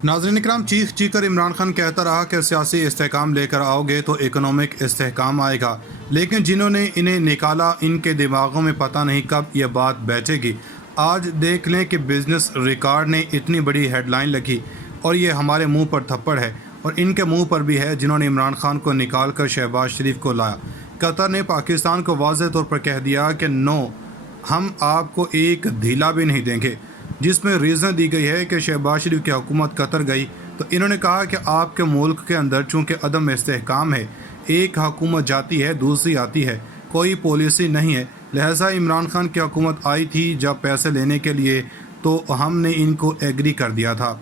नाज़रीन इकराम, चीख चीख कर इमरान खान कहता रहा कि सियासी इस्तेहकाम लेकर आओगे तो इकोनॉमिक इस्तेहकाम आएगा, लेकिन जिन्होंने इन्हें निकाला इनके दिमागों में पता नहीं कब यह बात बैठेगी। आज देख लें कि बिजनेस रिकॉर्ड ने इतनी बड़ी हेडलाइन लगी और ये हमारे मुंह पर थप्पड़ है और इनके मुंह पर भी है जिन्होंने इमरान खान को निकाल कर शहबाज शरीफ को लाया। कतर ने पाकिस्तान को वाज़ेह तौर पर कह दिया कि नो, हम आपको एक ढीला भी नहीं देंगे, जिसमें रीज़न दी गई है कि शहबाज शरीफ की हुकूमत कतर गई तो इन्होंने कहा कि आपके मुल्क के अंदर चूँकि अदम इस्तेहकाम है, एक हुकूमत जाती है दूसरी आती है, कोई पॉलिसी नहीं है, लिहाजा इमरान खान की हुकूमत आई थी जब पैसे लेने के लिए तो हमने इनको एग्री कर दिया था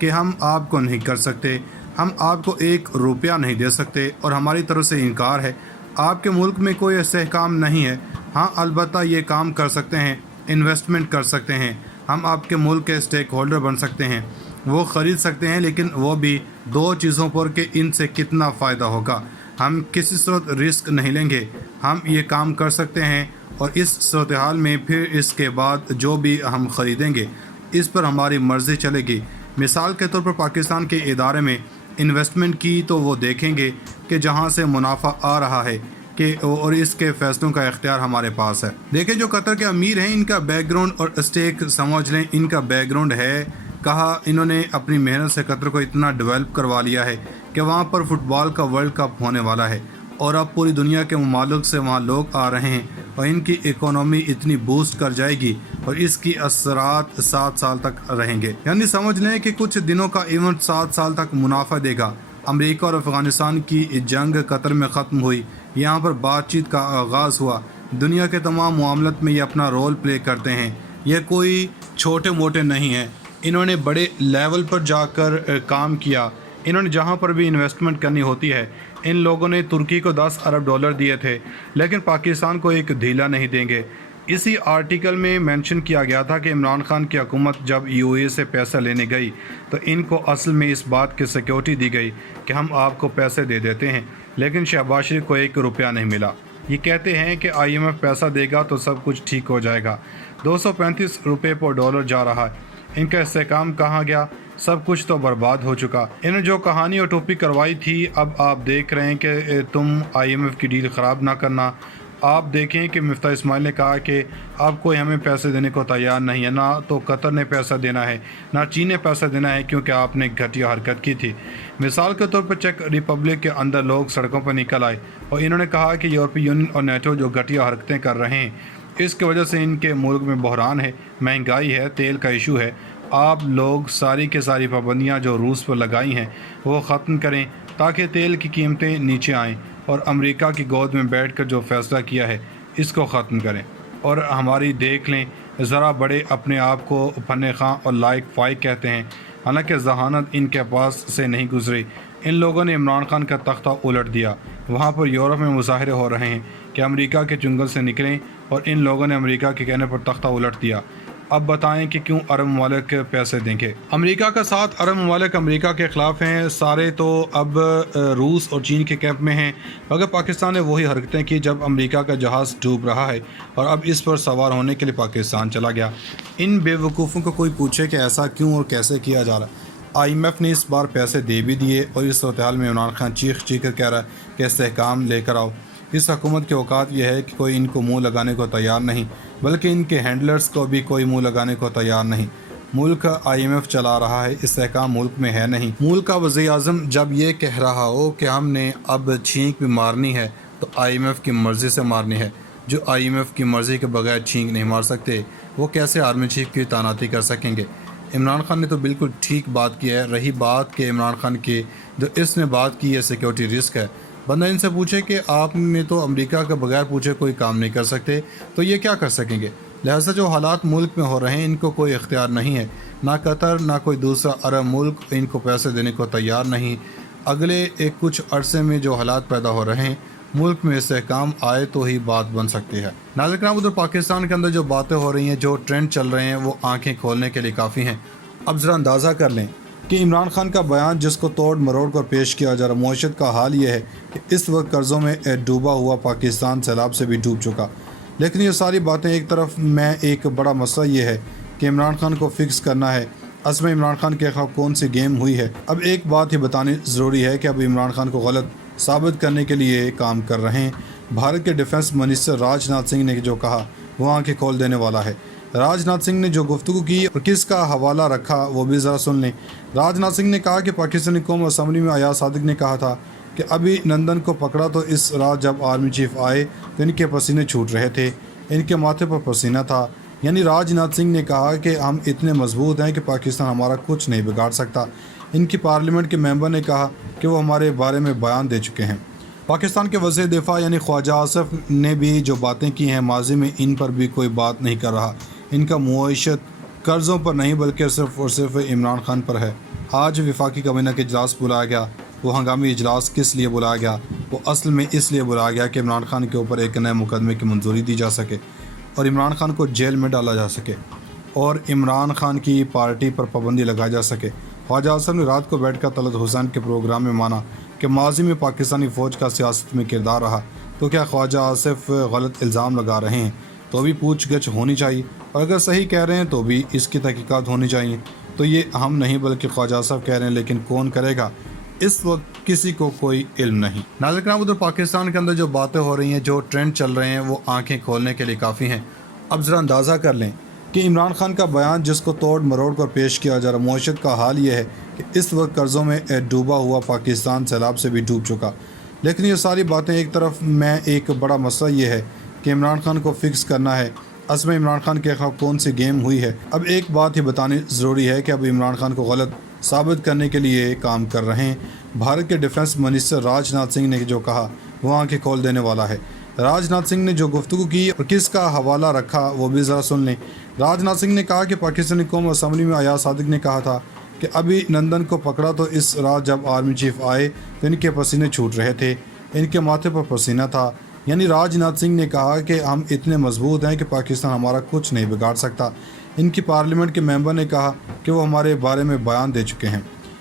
कि हम आपको नहीं कर सकते, हम आपको एक रुपया नहीं दे सकते और हमारी तरफ से इनकार है। आपके मुल्क में कोई इस्तेहकाम नहीं है। हाँ, अलबत्ता ये काम कर सकते हैं, इन्वेस्टमेंट कर सकते हैं, हम आपके मुल्क के स्टेक होल्डर बन सकते हैं, वो ख़रीद सकते हैं, लेकिन वो भी दो चीज़ों पर कि इनसे कितना फ़ायदा होगा। हम किसी सूरत रिस्क नहीं लेंगे, हम ये काम कर सकते हैं और इस सूरत हाल में फिर इसके बाद जो भी हम ख़रीदेंगे इस पर हमारी मर्ज़ी चलेगी। मिसाल के तौर पर पाकिस्तान के इदारे में इन्वेस्टमेंट की तो वो देखेंगे कि जहाँ से मुनाफा आ रहा है कि और इसके फ़ैसलों का इख्तियार हमारे पास है। देखें, जो कतर के अमीर हैं इनका बैकग्राउंड और स्टेक समझ लें, इनका बैकग्राउंड है, कहा इन्होंने अपनी मेहनत से कतर को इतना डेवलप करवा लिया है कि वहाँ पर फुटबॉल का वर्ल्ड कप होने वाला है और अब पूरी दुनिया के ममालिक से वहाँ लोग आ रहे हैं और इनकी इकोनॉमी इतनी बूस्ट कर जाएगी और इसकी असरात 7 साल तक रहेंगे। यानी समझ लें कि कुछ दिनों का इवेंट 7 साल तक मुनाफा देगा। अमेरिका और अफ़गानिस्तान की जंग कतर में ख़त्म हुई, यहाँ पर बातचीत का आगाज़ हुआ, दुनिया के तमाम मामलों में ये अपना रोल प्ले करते हैं, ये कोई छोटे मोटे नहीं हैं, इन्होंने बड़े लेवल पर जाकर काम किया। इन्होंने जहाँ पर भी इन्वेस्टमेंट करनी होती है, इन लोगों ने तुर्की को 10 अरब डॉलर दिए थे, लेकिन पाकिस्तान को एक ढीला नहीं देंगे। इसी आर्टिकल में मेंशन किया गया था कि इमरान खान की हुकूमत जब यूएई से पैसा लेने गई तो इनको असल में इस बात की सिक्योरिटी दी गई कि हम आपको पैसे दे देते हैं, लेकिन शहबाज शरीफ को एक रुपया नहीं मिला। ये कहते हैं कि IMF पैसा देगा तो सब कुछ ठीक हो जाएगा। 235 रुपये पर डॉलर जा रहा है, इनका इस्तेहकाम कहाँ गया? सब कुछ तो बर्बाद हो चुका। इन्होंने जो कहानी और टोपी करवाई थी, अब आप देख रहे हैं कि तुम IMF की डील ख़राब ना करना। आप देखें कि मिफ्ता इस्माइल ने कहा कि अब कोई हमें पैसे देने को तैयार नहीं है, ना तो कतर ने पैसा देना है, ना चीन ने पैसा देना है, क्योंकि आपने घटिया हरकत की थी। मिसाल के तौर पर चेक रिपब्लिक के अंदर लोग सड़कों पर निकल आए और इन्होंने कहा कि यूरोपीय यूनियन और नेटो जो घटिया हरकतें कर रहे हैं इसकी वजह से इनके मुल्क में बहरान है, महंगाई है, तेल का इशू है। आप लोग सारी के सारी पाबंदियाँ जो रूस पर लगाई हैं वो ख़त्म करें ताकि तेल की कीमतें नीचे आएँ और अमेरिका की गोद में बैठकर जो फ़ैसला किया है इसको ख़त्म करें। और हमारी देख लें, ज़रा बड़े अपने आप को फन खां और लायक फ़ाइक कहते हैं, हालांकि जहानत इनके पास से नहीं गुजरी। इन लोगों ने इमरान खान का तख्ता उलट दिया। वहाँ पर यूरोप में मुजाहरे हो रहे हैं कि अमेरिका के चुंगल से निकलें और इन लोगों ने अमेरिका के कहने पर तख्ता उलट दिया। अब बताएं कि क्यों अरब ममालिक पैसे देंगे। अमेरिका का साथ अरब ममालिक अमेरिका के ख़िलाफ़ हैं, सारे तो अब रूस और चीन के कैंप में हैं, मगर पाकिस्तान ने वही हरकतें की जब अमेरिका का जहाज़ डूब रहा है और अब इस पर सवार होने के लिए पाकिस्तान चला गया। इन बेवकूफ़ों को कोई पूछे कि ऐसा क्यों और कैसे किया जा रहा है। IMF ने इस बार पैसे दे भी दिए और इस सूरत हाल में इमरान खान चीख चीख कर कह रहा है कि इस्तेहकाम लेकर आओ। इस हुकूमत की औकात यह है कि कोई इनको मुंह लगाने को तैयार नहीं, बल्कि इनके हैंडलर्स को भी कोई मुंह लगाने को तैयार नहीं। मुल्क IMF चला रहा है, इस्तेहकाम मुल्क में है नहीं। मुल्क का वज़ीर-ए-आज़म जब ये कह रहा हो कि हमने अब छींक भी मारनी है तो IMF की मर्ज़ी से मारनी है, जो IMF की मर्ज़ी के बगैर छींक नहीं मार सकते, वो कैसे आर्मी चीफ की तैनाती कर सकेंगे। इमरान खान ने तो बिल्कुल ठीक बात की है। रही बात कि इमरान खान की जो इसने बात की है सिक्योरिटी रिस्क है, बंदा इनसे पूछे कि आपने तो अमेरिका के बगैर पूछे कोई काम नहीं कर सकते, तो ये क्या कर सकेंगे। लिहाजा जो हालात मुल्क में हो रहे हैं इनको कोई इख्तियार नहीं है, ना कतर ना कोई दूसरा अरब मुल्क इनको पैसे देने को तैयार नहीं। अगले एक कुछ अरसे में जो हालात पैदा हो रहे हैं मुल्क में इस्तेहकाम आए तो ही बात बन सकती है। नाज़रीन किराम, उधर पाकिस्तान के अंदर जो बातें हो रही हैं, जो ट्रेंड चल रहे हैं, वो आंखें खोलने के लिए काफ़ी हैं। अब ज़रा अंदाज़ा कर लें कि इमरान खान का बयान जिसको तोड़ मरोड़ कर पेश किया जा रहा, मईशत का हाल ये है कि इस वक्त कर्ज़ों में डूबा हुआ पाकिस्तान सैलाब से भी डूब चुका। लेकिन ये सारी बातें एक तरफ में, एक बड़ा मसला ये है कि इमरान खान को फिक्स करना है اصل میں عمران خان کے خلاف کون سی گیم ہوئی ہے؟ اب ایک بات ہی بتانی ضروری ہے کہ اب عمران خان کو غلط ثابت کرنے کے لیے کام کر رہے ہیں۔ بھارت کے ڈیفنس منسٹر راج ناتھ سنگھ نے جو کہا وہ آنکھیں کھول دینے والا ہے۔ راج ناتھ سنگھ نے جو گفتگو کی اور کس کا حوالہ رکھا وہ بھی ذرا سن لیں۔ راج ناتھ سنگھ نے کہا کہ پاکستانی قومی اسمبلی میں ایاز صادق نے کہا تھا کہ ابھی نندن کو پکڑا تو اس رات جب آرمی چیف آئے تو ان کے پسینے چھوٹ رہے تھے، ان کے ماتھے پر پسینہ تھا۔ یعنی راج ناتھ سنگھ نے کہا کہ ہم اتنے مضبوط ہیں کہ پاکستان ہمارا کچھ نہیں بگاڑ سکتا۔ ان کی پارلیمنٹ کے ممبر نے کہا کہ وہ ہمارے بارے میں بیان دے چکے ہیں۔ پاکستان کے وزیر دفاع یعنی خواجہ آصف نے بھی جو باتیں کی ہیں ماضی میں ان پر بھی کوئی بات نہیں کر رہا۔ ان کا معیشت قرضوں پر نہیں بلکہ صرف اور صرف عمران خان پر ہے۔ آج وفاقی کابینہ کا اجلاس بلایا گیا، وہ ہنگامی اجلاس کس لیے بلایا گیا؟ وہ اصل میں اس لیے بلایا گیا کہ عمران خان کے اوپر ایک نئے مقدمے کی منظوری دی جا سکے اور عمران خان کو جیل میں ڈالا جا سکے اور عمران خان کی پارٹی پر پابندی لگائی جا سکے۔ خواجہ آصف نے رات کو بیٹھ کر طلعت حسین کے پروگرام میں مانا کہ ماضی میں پاکستانی فوج کا سیاست میں کردار رہا، تو کیا خواجہ آصف غلط الزام لگا رہے ہیں؟ تو بھی پوچھ گچھ ہونی چاہیے، اور اگر صحیح کہہ رہے ہیں تو بھی اس کی تحقیقات ہونی چاہیے۔ تو یہ ہم نہیں بلکہ خواجہ آصف کہہ رہے ہیں، لیکن کون کرے گا اس وقت کسی کو کوئی علم نہیں۔ ناظرین کرام، ادھر پاکستان کے اندر جو باتیں ہو رہی ہیں، جو ٹرینڈ چل رہے ہیں، وہ آنکھیں کھولنے کے لیے کافی ہیں۔ اب ذرا اندازہ کر لیں کہ عمران خان کا بیان جس کو توڑ مروڑ کر پیش کیا جا رہا، معیشت کا حال یہ ہے کہ اس وقت قرضوں میں ڈوبا ہوا پاکستان سیلاب سے بھی ڈوب چکا۔ لیکن یہ ساری باتیں ایک طرف میں، ایک بڑا مسئلہ یہ ہے کہ عمران خان کو فکس کرنا ہے۔ اصل میں عمران خان کے خلاف کون سی گیم ہوئی ہے؟ اب ایک بات ہی بتانی ضروری ہے کہ اب عمران خان کو غلط ثابت کرنے کے لیے کام کر رہے ہیں۔ بھارت کے ڈیفنس منسٹر راج ناتھ سنگھ نے جو کہا وہ آنکھیں کھول دینے والا ہے۔ راج ناتھ سنگھ نے جو گفتگو کی اور کس کا حوالہ رکھا وہ بھی ذرا سن لیں۔ راج ناتھ سنگھ نے کہا کہ پاکستانی قومی اسمبلی میں ایاز صادق نے کہا تھا کہ ابھی نندن کو پکڑا تو اس رات جب آرمی چیف آئے تو ان کے پسینے چھوٹ رہے تھے، ان کے ماتھے پر پسینہ تھا۔ یعنی راج ناتھ سنگھ نے کہا کہ ہم اتنے مضبوط ہیں کہ پاکستان ہمارا کچھ نہیں بگاڑ سکتا۔ ان کی پارلیمنٹ کے ممبر نے کہا کہ وہ ہمارے بارے میں بیان دے چکے ہیں۔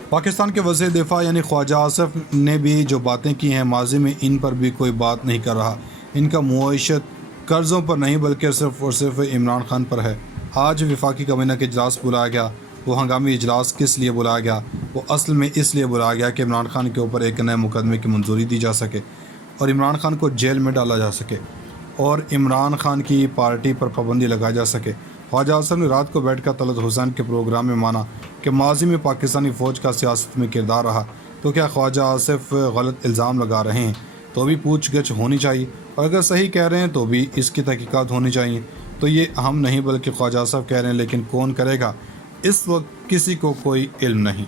پاکستان کے وزیر دفاع یعنی خواجہ آصف نے بھی جو باتیں کی ہیں ماضی میں ان پر بھی کوئی بات نہیں کر رہا۔ ان کا معیشت قرضوں پر نہیں بلکہ صرف اور صرف عمران خان پر ہے۔ آج وفاقی کابینہ کا اجلاس بلایا گیا، وہ ہنگامی اجلاس کس لیے بلایا گیا؟ وہ اصل میں اس لیے بلایا گیا کہ عمران خان کے اوپر ایک نئے مقدمے کی منظوری دی جا سکے اور عمران خان کو جیل میں ڈالا جا سکے اور عمران خان کی پارٹی پر پابندی لگائی جا سکے۔ خواجہ آصف نے رات کو بیٹھ کر طلعت حسین کے پروگرام میں مانا کہ ماضی میں پاکستانی فوج کا سیاست میں کردار رہا، تو کیا خواجہ آصف غلط الزام لگا رہے ہیں؟ تو بھی پوچھ گچھ ہونی چاہیے، اور اگر صحیح کہہ رہے ہیں تو بھی اس کی تحقیقات ہونی چاہیے۔ تو یہ ہم نہیں بلکہ خواجہ آصف کہہ رہے ہیں، لیکن کون کرے گا اس وقت کسی کو کوئی علم نہیں۔